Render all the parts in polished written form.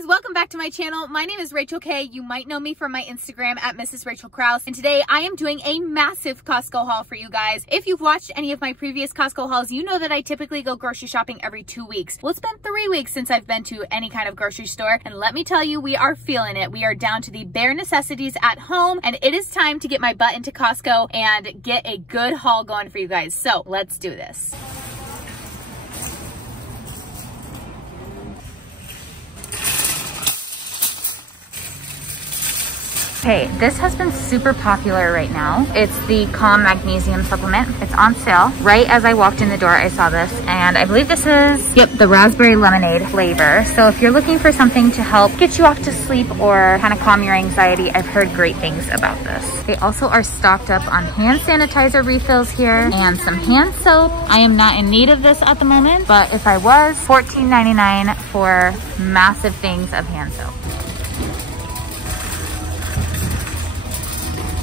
guys, welcome back to my channel. My name is Rachel K. You might know me from my Instagram at MRSRACHELKRAUS, and today I am doing a massive Costco haul for you guys. If you've watched any of my previous Costco hauls, you know that I typically go grocery shopping every 2 weeks. Well, it's been 3 weeks since I've been to any kind of grocery store, and let me tell you, we are feeling it. We are down to the bare necessities at home, and it is time to get my butt into Costco and get a good haul going for you guys. So let's do this. Okay, this has been super popular right now. It's the Calm Magnesium supplement. It's on sale. Right as I walked in the door, I saw this, and I believe this is, yep, the raspberry lemonade flavor. So if you're looking for something to help get you off to sleep or kind of calm your anxiety, I've heard great things about this. They also are stocked up on hand sanitizer refills here and some hand soap. I am not in need of this at the moment, but if I was, $14.99 for massive things of hand soap.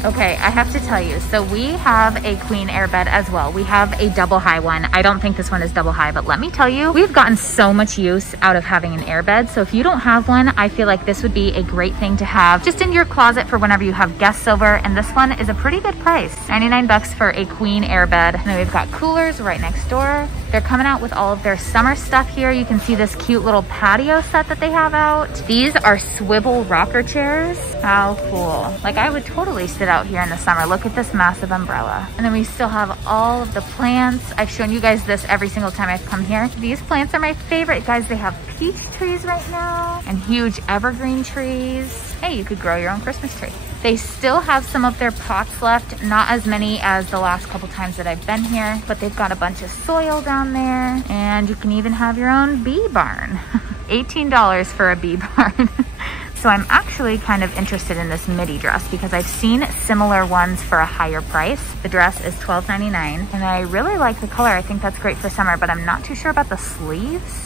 Okay, I have to tell you, so we have a queen airbed as well. We have a double high one. I don't think this one is double high, but let me tell you, we've gotten so much use out of having an airbed. So if you don't have one, I feel like this would be a great thing to have just in your closet for whenever you have guests over. And this one is a pretty good price, 99 bucks for a queen airbed. And then we've got coolers right next door. They're coming out with all of their summer stuff here. You can see this cute little patio set that they have out. These are swivel rocker chairs. How cool. Like, I would totally sit out here in the summer. Look at this massive umbrella. And then we still have all of the plants. I've shown you guys this every single time I've come here. These plants are my favorite. Guys, they have peach trees right now and huge evergreen trees. Hey, you could grow your own Christmas tree. They still have some of their pots left, not as many as the last couple times that I've been here, but they've got a bunch of soil down there, and you can even have your own bee barn. $18 for a bee barn. So I'm actually kind of interested in this midi dress because I've seen similar ones for a higher price. The dress is $12.99, and I really like the color. I think that's great for summer, but I'm not too sure about the sleeves.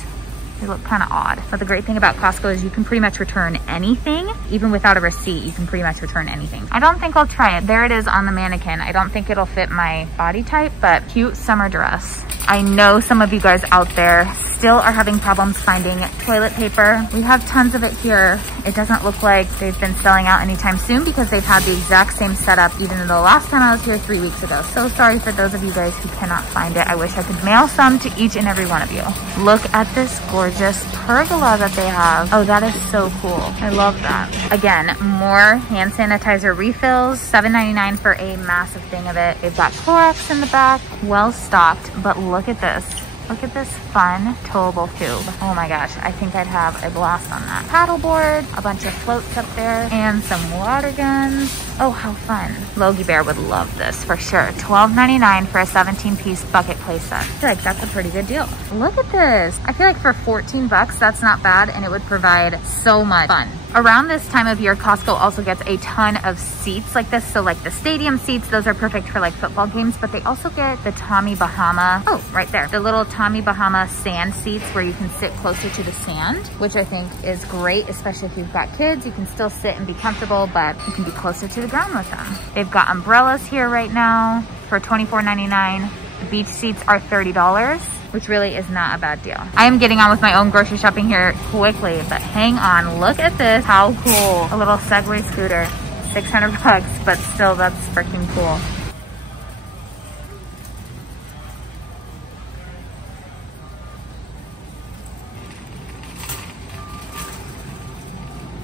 They look kind of odd. But the great thing about Costco is you can pretty much return anything. Even without a receipt, you can pretty much return anything. I don't think I'll try it. There it is on the mannequin. I don't think it'll fit my body type, but cute summer dress. I know some of you guys out there still are having problems finding toilet paper. We have tons of it here. It doesn't look like they've been selling out anytime soon because they've had the exact same setup even the last time I was here 3 weeks ago. So sorry for those of you guys who cannot find it. I wish I could mail some to each and every one of you. Look at this gorgeous pergola that they have. Oh, that is so cool. I love that. Again, more hand sanitizer refills, $7.99 for a massive thing of it. They've got Clorox in the back, well stocked, but look at this. Look at this fun towable tube. Oh my gosh, I think I'd have a blast on that. Paddleboard, a bunch of floats up there, and some water guns. Oh, how fun. Logie Bear would love this for sure. $12.99 for a 17-piece bucket playset. I feel like that's a pretty good deal. Look at this. I feel like for 14 bucks, that's not bad, and it would provide so much fun. Around this time of year, Costco also gets a ton of seats like this. So like the stadium seats, those are perfect for like football games, but they also get the Tommy Bahama, oh, right there, the little Tommy Bahama sand seats where you can sit closer to the sand, which I think is great, especially if you've got kids. You can still sit and be comfortable, but you can be closer to the ground with them. They've got umbrellas here right now for $24.99. The beach seats are $30. Which really is not a bad deal. I am getting on with my own grocery shopping here quickly, but hang on, look at this, how cool. A little Segway scooter, 600 bucks, but still that's freaking cool.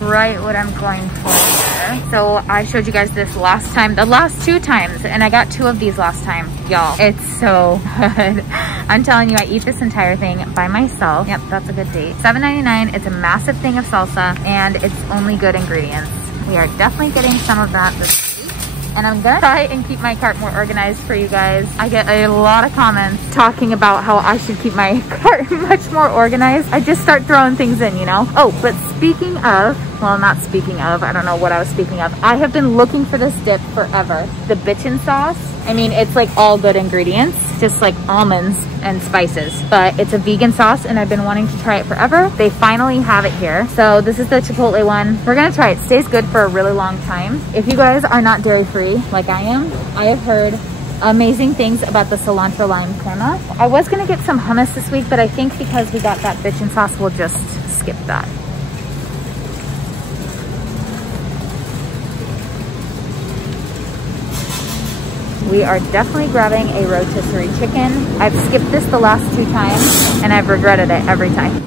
Right what I'm going for here. So I showed you guys this last time, the last 2 times, and I got 2 of these last time. Y'all, it's so good. I'm telling you, I eat this entire thing by myself. Yep, that's a good date. $7.99, it's a massive thing of salsa, and it's only good ingredients. We are definitely getting some of that this week. And I'm gonna try and keep my cart more organized for you guys. I get a lot of comments talking about how I should keep my cart much more organized. I just start throwing things in, you know? Oh, but speaking of, well, not speaking of, I don't know what I was speaking of. I have been looking for this dip forever. The bitchin' sauce. I mean, it's like all good ingredients, just like almonds and spices, but it's a vegan sauce and I've been wanting to try it forever. They finally have it here. So this is the Chipotle one. We're gonna try it. It stays good for a really long time. If you guys are not dairy free like I am, I have heard amazing things about the cilantro lime crema. I was gonna get some hummus this week, but I think because we got that bitchin' sauce, we'll just skip that. We are definitely grabbing a rotisserie chicken. I've skipped this the last 2 times and I've regretted it every time.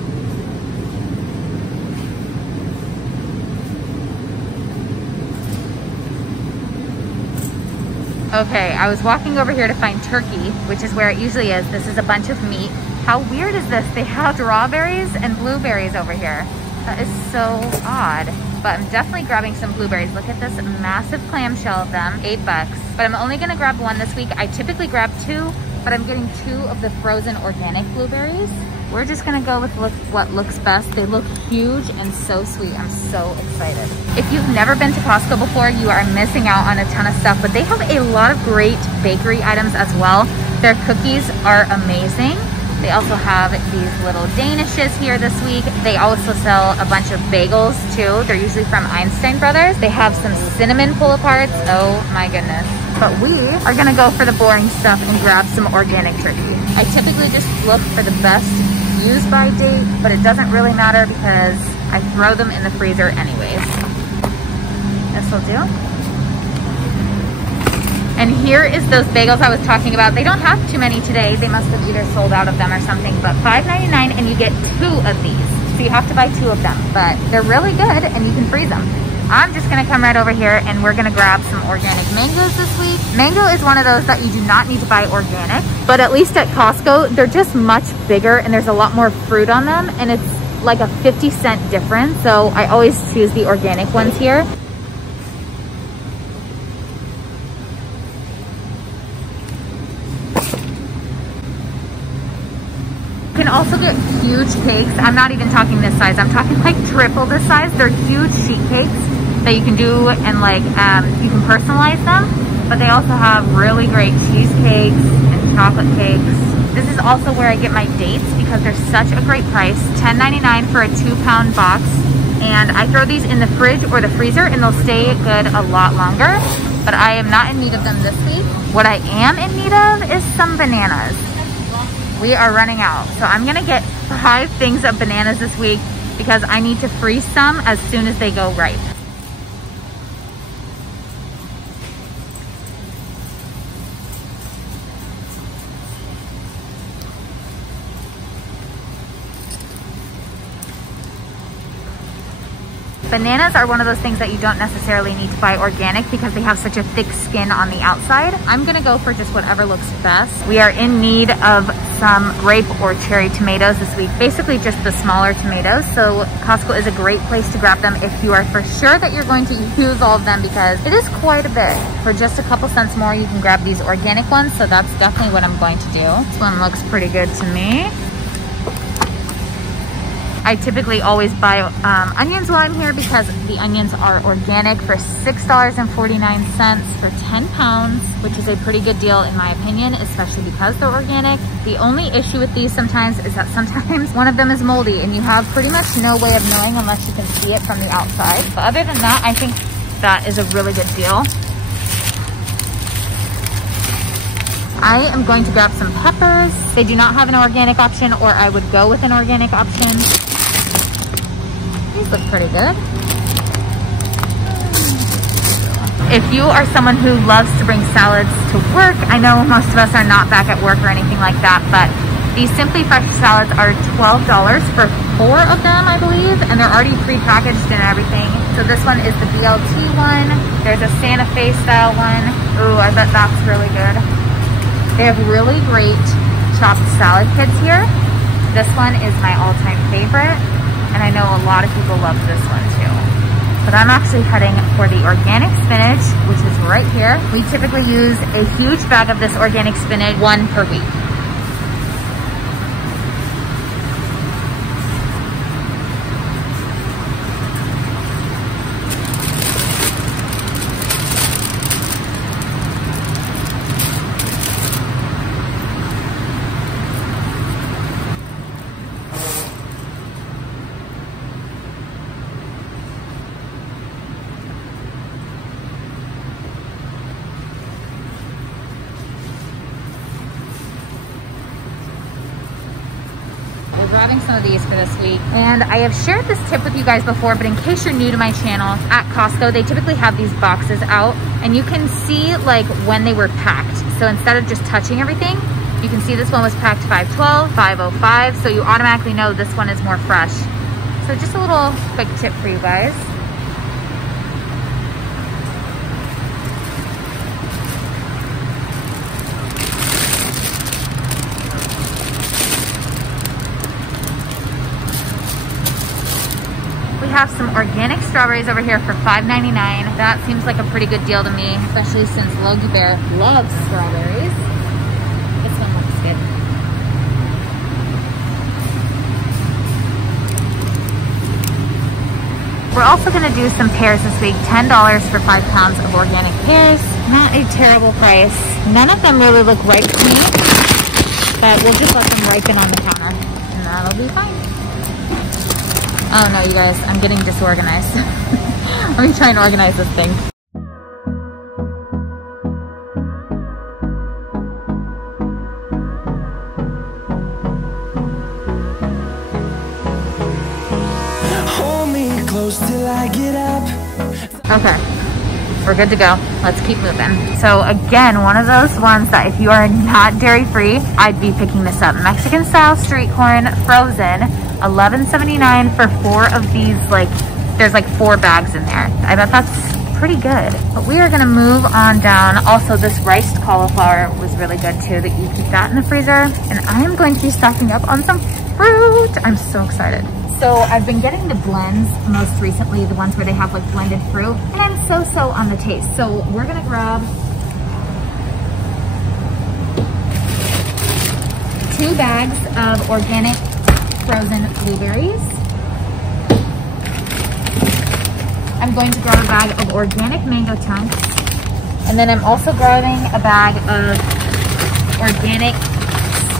Okay, I was walking over here to find turkey, which is where it usually is. This is a bunch of meat. How weird is this? They have strawberries and blueberries over here. That is so odd. But I'm definitely grabbing some blueberries. Look at this massive clamshell of them, $8. But I'm only gonna grab 1 this week. I typically grab 2, but I'm getting 2 of the frozen organic blueberries. We're just gonna go with what looks best. They look huge and so sweet. I'm so excited. If you've never been to Costco before, you are missing out on a ton of stuff, but they have a lot of great bakery items as well. Their cookies are amazing. They also have these little Danishes here this week. They also sell a bunch of bagels too. They're usually from Einstein Brothers. They have some cinnamon pull-aparts. Oh my goodness. But we are gonna go for the boring stuff and grab some organic turkey. I typically just look for the best use by date, but it doesn't really matter because I throw them in the freezer anyways. This will do. And here is those bagels I was talking about. They don't have too many today. They must have either sold out of them or something, but $5.99 and you get 2 of these. So you have to buy 2 of them, but they're really good and you can freeze them. I'm just gonna come right over here and we're gonna grab some organic mangoes this week. Mango is one of those that you do not need to buy organic, but at least at Costco, they're just much bigger and there's a lot more fruit on them and it's like a 50-cent difference. So I always choose the organic ones here. You can also get huge cakes. I'm not even talking this size. I'm talking like triple this size. They're huge sheet cakes that you can do and like you can personalize them. But they also have really great cheesecakes and chocolate cakes. This is also where I get my dates because they're such a great price. $10.99 for a 2-pound box. And I throw these in the fridge or the freezer and they'll stay good a lot longer. But I am not in need of them this week. What I am in need of is some bananas. We are running out. So I'm gonna get 5 things of bananas this week because I need to freeze some as soon as they go ripe. Bananas are one of those things that you don't necessarily need to buy organic because they have such a thick skin on the outside. I'm gonna go for just whatever looks best. We are in need of some grape or cherry tomatoes this week, basically just the smaller tomatoes. So Costco is a great place to grab them if you are for sure that you're going to use all of them because it is quite a bit. For just a couple cents more, you can grab these organic ones. So that's definitely what I'm going to do. This one looks pretty good to me. I typically always buy onions while I'm here because the onions are organic for $6.49 for 10 pounds, which is a pretty good deal in my opinion, especially because they're organic. The only issue with these sometimes is that sometimes one of them is moldy and you have pretty much no way of knowing unless you can see it from the outside. But other than that, I think that is a really good deal. I am going to grab some peppers. They do not have an organic option, or I would go with an organic option. These look pretty good. If you are someone who loves to bring salads to work, I know most of us are not back at work or anything like that, but these Simply Fresh salads are $12 for 4 of them, I believe, and they're already pre-packaged and everything. So this one is the BLT one. There's a Santa Fe style one. Ooh, I bet that's really good. They have really great chopped salad kits here. This one is my all-time favorite, and I know a lot of people love this one too. But I'm actually heading for the organic spinach, which is right here. We typically use a huge bag of this organic spinach, 1 per week. grabbing some of these for this week. And I have shared this tip with you guys before, but in case you're new to my channel, at Costco, they typically have these boxes out and you can see like when they were packed. So instead of just touching everything, you can see this one was packed 5/12, 5/05. So you automatically know this one is more fresh. So just a little quick tip for you guys. We have some organic strawberries over here for $5.99. That seems like a pretty good deal to me, especially since Logie Bear loves strawberries. This one looks good. We're also gonna do some pears this week, $10 for 5 pounds of organic pears. Not a terrible price. None of them really look ripe to me, but we'll just let them ripen on the counter and that'll be fine. Oh no, you guys, I'm getting disorganized. Let me try and organize this thing. Hold me close till I get up. Okay, we're good to go. Let's keep moving. So again, one of those ones that if you are not dairy-free, I'd be picking this up. Mexican style street corn, frozen. $11.79 for 4 of these, like there's like 4 bags in there. I bet that's pretty good. But we are gonna move on down. Also, this riced cauliflower was really good too, that you keep that in the freezer. And I am going to be stocking up on some fruit. I'm so excited. So I've been getting the blends most recently, the ones where they have like blended fruit, and I'm so on the taste. So we're gonna grab 2 bags of organic frozen blueberries. I'm going to grab a bag of organic mango chunks. And then I'm also grabbing a bag of organic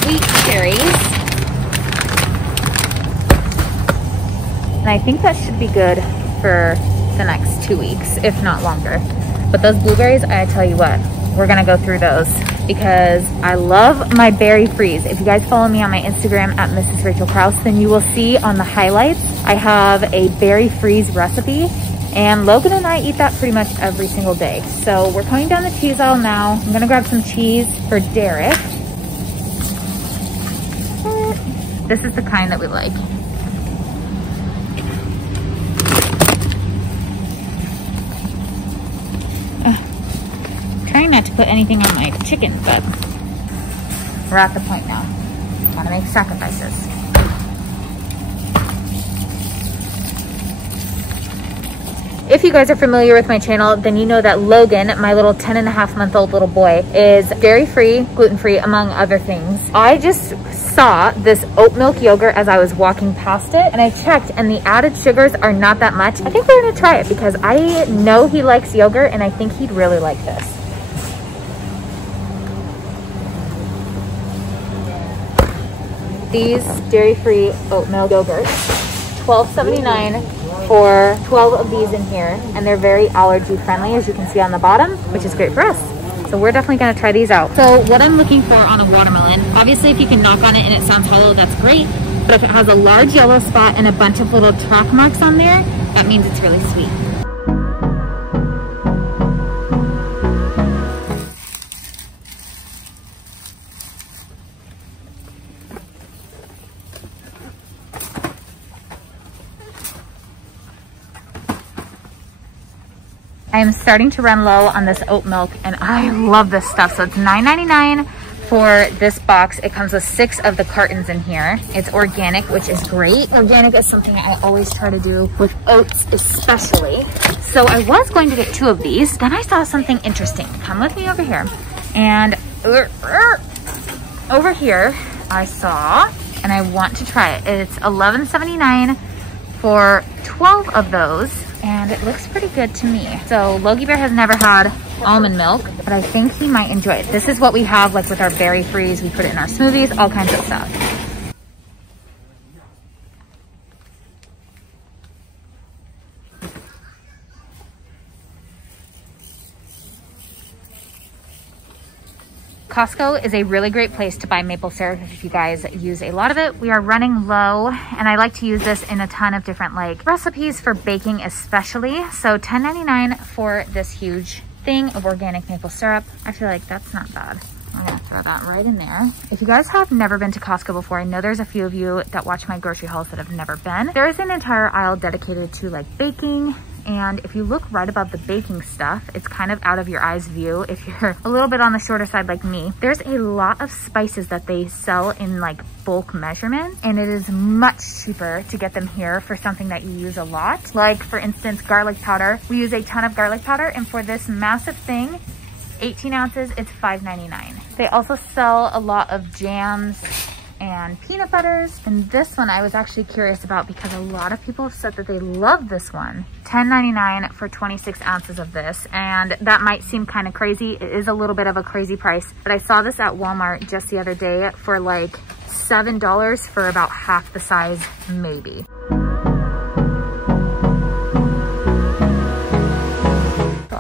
sweet cherries. And I think that should be good for the next 2 weeks, if not longer. But those blueberries, I tell you what, we're gonna go through those because I love my berry freeze. If you guys follow me on my Instagram at Mrs. Rachel Kraus, then you will see on the highlights, I have a berry freeze recipe, and Logan and I eat that pretty much every single day. So we're coming down the cheese aisle now. I'm gonna grab some cheese for Derek. This is the kind that we like. Trying not to put anything on my chicken, but we're at the point now. Gotta make sacrifices. If you guys are familiar with my channel, then you know that Logan, my little 10.5-month-old little boy, is dairy-free, gluten-free, among other things. I just saw this oat milk yogurt as I was walking past it, and I checked, and the added sugars are not that much. I think we're gonna try it because I know he likes yogurt, and I think he'd really like this. These dairy-free oat milk yogurts, $12.79 for 12 of these in here, and they're very allergy friendly, as you can see on the bottom, which is great for us. So we're definitely gonna try these out. So what I'm looking for on a watermelon, obviously if you can knock on it and it sounds hollow, that's great. But if it has a large yellow spot and a bunch of little track marks on there, that means it's really sweet. I am starting to run low on this oat milk, and I love this stuff. So it's $9.99 for this box. It comes with 6 of the cartons in here. It's organic, which is great. Organic is something I always try to do with oats especially. So I was going to get 2 of these. Then I saw something interesting. Come with me over here. And over here, I saw, and I want to try it. It's $11.79 for 12 of those. And it looks pretty good to me. So Logie Bear has never had almond milk, but I think he might enjoy it. This is what we have like with our berry freeze. We put it in our smoothies, all kinds of stuff. Costco is a really great place to buy maple syrup if you guys use a lot of it. We are running low, and I like to use this in a ton of different like recipes for baking especially. So $10.99 for this huge thing of organic maple syrup. I feel like that's not bad. I'm gonna throw that right in there. If you guys have never been to Costco before, I know there's a few of you that watch my grocery hauls that have never been. There is an entire aisle dedicated to like baking. And if you look right above the baking stuff, it's kind of out of your eyes view. If you're a little bit on the shorter side like me, there's a lot of spices that they sell in like bulk measurements. And it is much cheaper to get them here for something that you use a lot. Like for instance, garlic powder. We use a ton of garlic powder, and for this massive thing, 18 ounces, it's $5.99. They also sell a lot of jams and peanut butters. And this one I was actually curious about because a lot of people have said that they love this one. $10.99 for 26 ounces of this. And that might seem kind of crazy. It is a little bit of a crazy price, but I saw this at Walmart just the other day for like $7 for about half the size, maybe.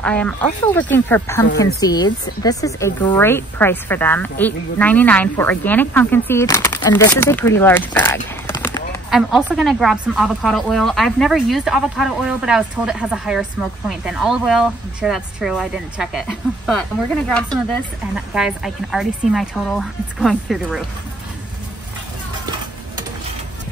I am also looking for pumpkin seeds. This is a great price for them, $8.99 for organic pumpkin seeds, and this is a pretty large bag. I'm also gonna grab some avocado oil. I've never used avocado oil, but I was told it has a higher smoke point than olive oil. I'm sure that's true, I didn't check it. But we're gonna grab some of this, and guys, I can already see my total. It's going through the roof.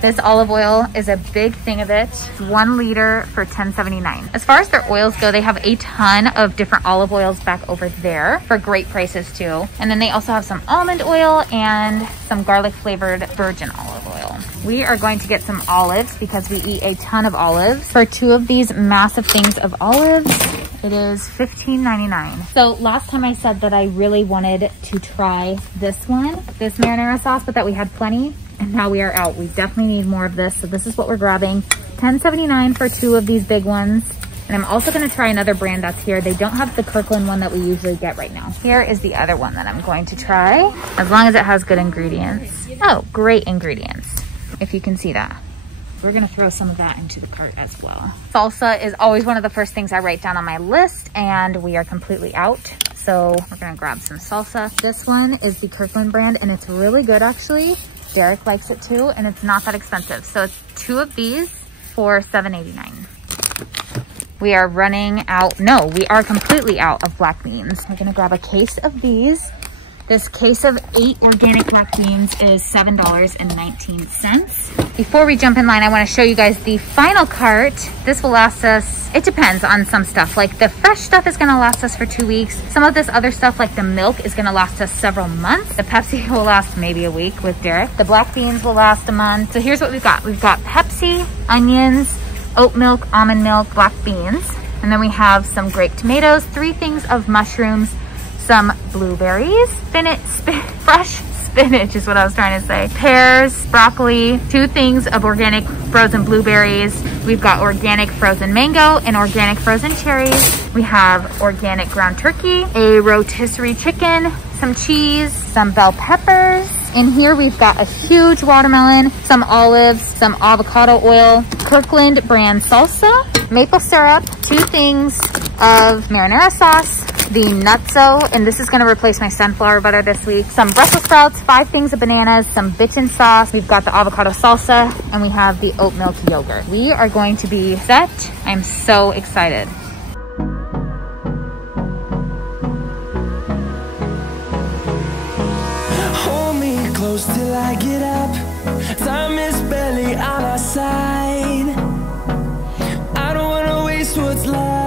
This olive oil is a big thing of it. It's 1 liter for $10.79. As far as their oils go, they have a ton of different olive oils back over there for great prices too. And then they also have some almond oil and some garlic flavored virgin olive oil. We are going to get some olives because we eat a ton of olives. For 2 of these massive things of olives, it is $15.99. So last time I said that I really wanted to try this one, this marinara sauce, but that we had plenty. And now we are out. We definitely need more of this. So this is what we're grabbing. $10.79 for 2 of these big ones. And I'm also gonna try another brand that's here. They don't have the Kirkland one that we usually get right now. Here is the other one that I'm going to try, as long as it has good ingredients. Oh, great ingredients, if you can see that. We're gonna throw some of that into the cart as well. Salsa is always one of the first things I write down on my list, and we are completely out. So we're gonna grab some salsa. This one is the Kirkland brand, and it's really good actually. Derek likes it too, and it's not that expensive. So it's 2 of these for $7.89. We are running out. No, we are completely out of black beans. We're gonna grab a case of these. This case of 8 organic black beans is $7.19. Before we jump in line, I wanna show you guys the final cart. This will last us, it depends on some stuff. Like the fresh stuff is gonna last us for 2 weeks. Some of this other stuff, like the milk, is gonna last us several months. The Pepsi will last maybe a week with Derek. The black beans will last a month. So here's what we've got. We've got Pepsi, onions, oat milk, almond milk, black beans. And then we have some grape tomatoes, 3 things of mushrooms, some blueberries, fresh spinach is what I was trying to say, pears, broccoli, 2 things of organic frozen blueberries. We've got organic frozen mango and organic frozen cherries. We have organic ground turkey, a rotisserie chicken, some cheese, some bell peppers. In here we've got a huge watermelon, some olives, some avocado oil, Kirkland brand salsa, maple syrup, 2 things of marinara sauce, the nutso, and this is gonna replace my sunflower butter this week, some Brussels sprouts, 5 things of bananas, some bitchin sauce, we've got the avocado salsa, and we have the oat milk yogurt. We are going to be set. I'm so excited. Hold me close till I get up. Time is barely on our side. I don't wanna waste what's left.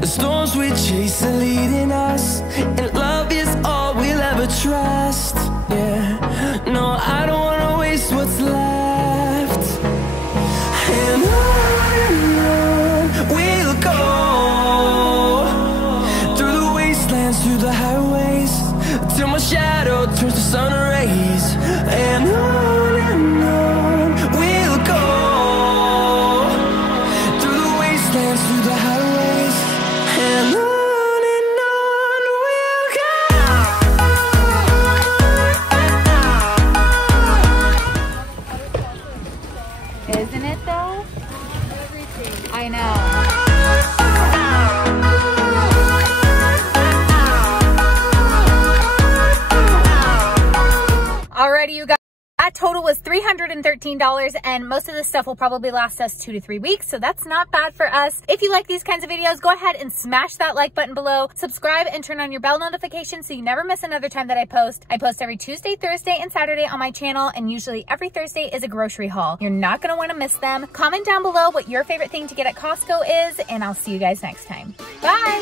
The storms we chase are leading us, and love is all we'll ever trust. Yeah, no, I don't wanna waste what's left. And on we'll go, through the wastelands, through the highways, till my shadow turns to sun rays. And on we'll go, through the wastelands, through the highways, and on we'll go. Isn't it though? I know. total was $313, and most of this stuff will probably last us 2 to 3 weeks, so that's not bad for us. If you like these kinds of videos, go ahead and smash that like button below, subscribe, and turn on your bell notification so you never miss another time that I post. I post every Tuesday, Thursday, and Saturday on my channel, and usually every Thursday is a grocery haul. You're not gonna wanna miss them. Comment down below what your favorite thing to get at Costco is, and I'll see you guys next time. Bye!